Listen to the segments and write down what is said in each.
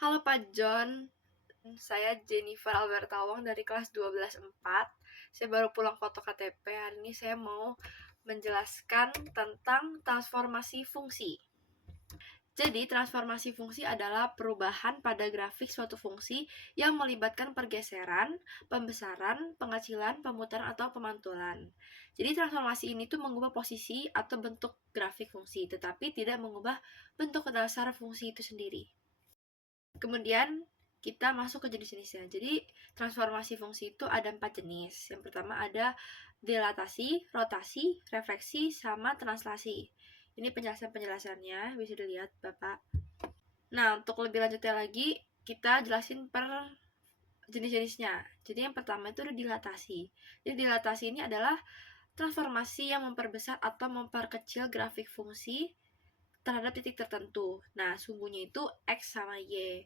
Halo Pak John, saya Jennifer Albertawang dari kelas 12-4. Saya baru pulang foto KTP. Hari ini saya mau menjelaskan tentang transformasi fungsi. Jadi, transformasi fungsi adalah perubahan pada grafik suatu fungsi yang melibatkan pergeseran, pembesaran, pengecilan, pemutaran, atau pemantulan. Jadi, transformasi ini tuh mengubah posisi atau bentuk grafik fungsi, tetapi tidak mengubah bentuk dasar fungsi itu sendiri. Kemudian kita masuk ke jenis-jenisnya. Jadi transformasi fungsi itu ada 4 jenis. Yang pertama ada dilatasi, rotasi, refleksi, sama translasi. Ini penjelasannya bisa dilihat Bapak. Nah, untuk lebih lanjutnya lagi, kita jelasin per jenis-jenisnya. Jadi yang pertama itu ada dilatasi. Jadi dilatasi ini adalah transformasi yang memperbesar atau memperkecil grafik fungsi terhadap titik tertentu. Nah, sumbunya itu X sama Y.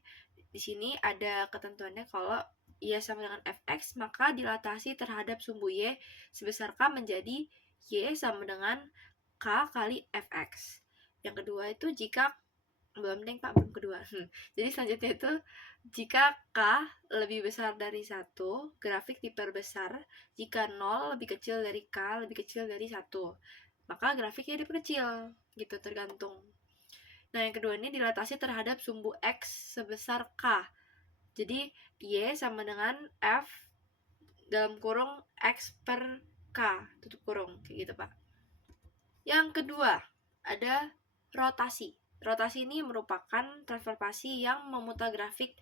Di sini ada ketentuannya kalau Y sama dengan Fx, maka dilatasi terhadap sumbu Y sebesar K menjadi Y sama dengan K kali Fx. Yang kedua itu jika belum kedua. Jadi selanjutnya itu jika K lebih besar dari 1, grafik diperbesar. Jika 0 lebih kecil dari K lebih kecil dari 1, maka grafiknya diperkecil. Gitu, tergantung. Nah, yang kedua ini dilatasi terhadap sumbu X sebesar K. Jadi, Y sama dengan F dalam kurung X per K, tutup kurung, kayak gitu, Pak. Yang kedua, ada rotasi. Rotasi ini merupakan transformasi yang memutar grafik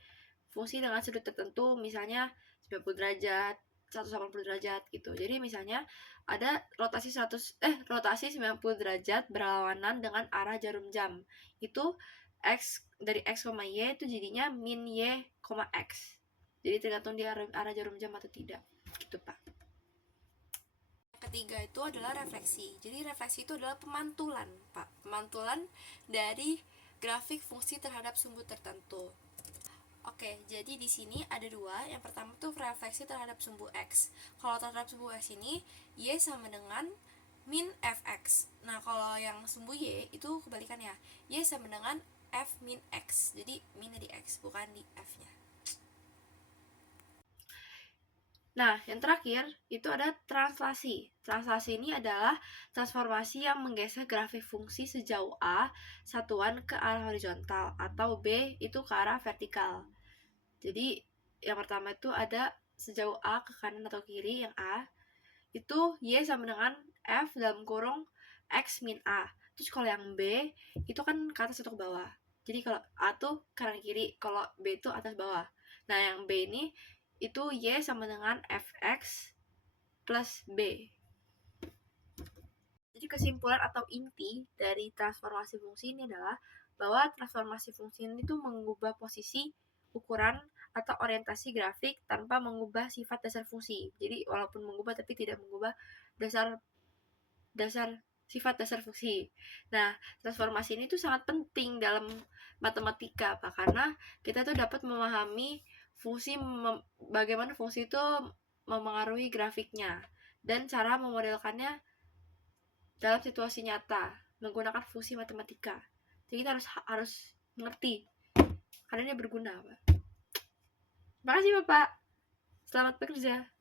fungsi dengan sudut tertentu, misalnya 90 derajat, 180 derajat gitu. Jadi misalnya ada rotasi 90 derajat berlawanan dengan arah jarum jam. Itu X dari X, Y itu jadinya min Y, X. Jadi tergantung di arah jarum jam atau tidak. Gitu, Pak. Ketiga itu adalah refleksi. Jadi refleksi itu adalah pemantulan, Pak. Pemantulan dari grafik fungsi terhadap sumbu tertentu. Oke, jadi di sini ada dua. Yang pertama tuh refleksi terhadap sumbu X. Kalau terhadap sumbu X ini, Y sama dengan min Fx. Nah, kalau yang sumbu Y itu kebalikannya. Y sama dengan F min X. Jadi min di X, bukan di F-nya. Nah, yang terakhir itu ada translasi. Translasi ini adalah transformasi yang menggeser grafik fungsi sejauh A satuan ke arah horizontal atau B itu ke arah vertikal. Jadi, yang pertama itu ada sejauh A ke kanan atau kiri, yang A itu Y sama dengan F dalam kurung X min A. Terus kalau yang B itu kan ke atas atau ke bawah. Jadi kalau A tuh kanan kiri, kalau B itu atas bawah. Nah, yang B ini itu Y sama dengan Fx plus B. Jadi kesimpulan atau inti dari transformasi fungsi ini adalah bahwa transformasi fungsi ini tuh mengubah posisi, ukuran, atau orientasi grafik tanpa mengubah sifat dasar fungsi. Jadi walaupun mengubah tapi tidak mengubah dasar sifat dasar fungsi. Nah, transformasi ini tuh sangat penting dalam matematika, Pak, karena kita tuh dapat memahami fungsi bagaimana fungsi itu memengaruhi grafiknya dan cara memodelkannya dalam situasi nyata menggunakan fungsi matematika. Jadi kita harus mengerti karena ini berguna, Pak. Terima kasih, Bapak. Selamat bekerja.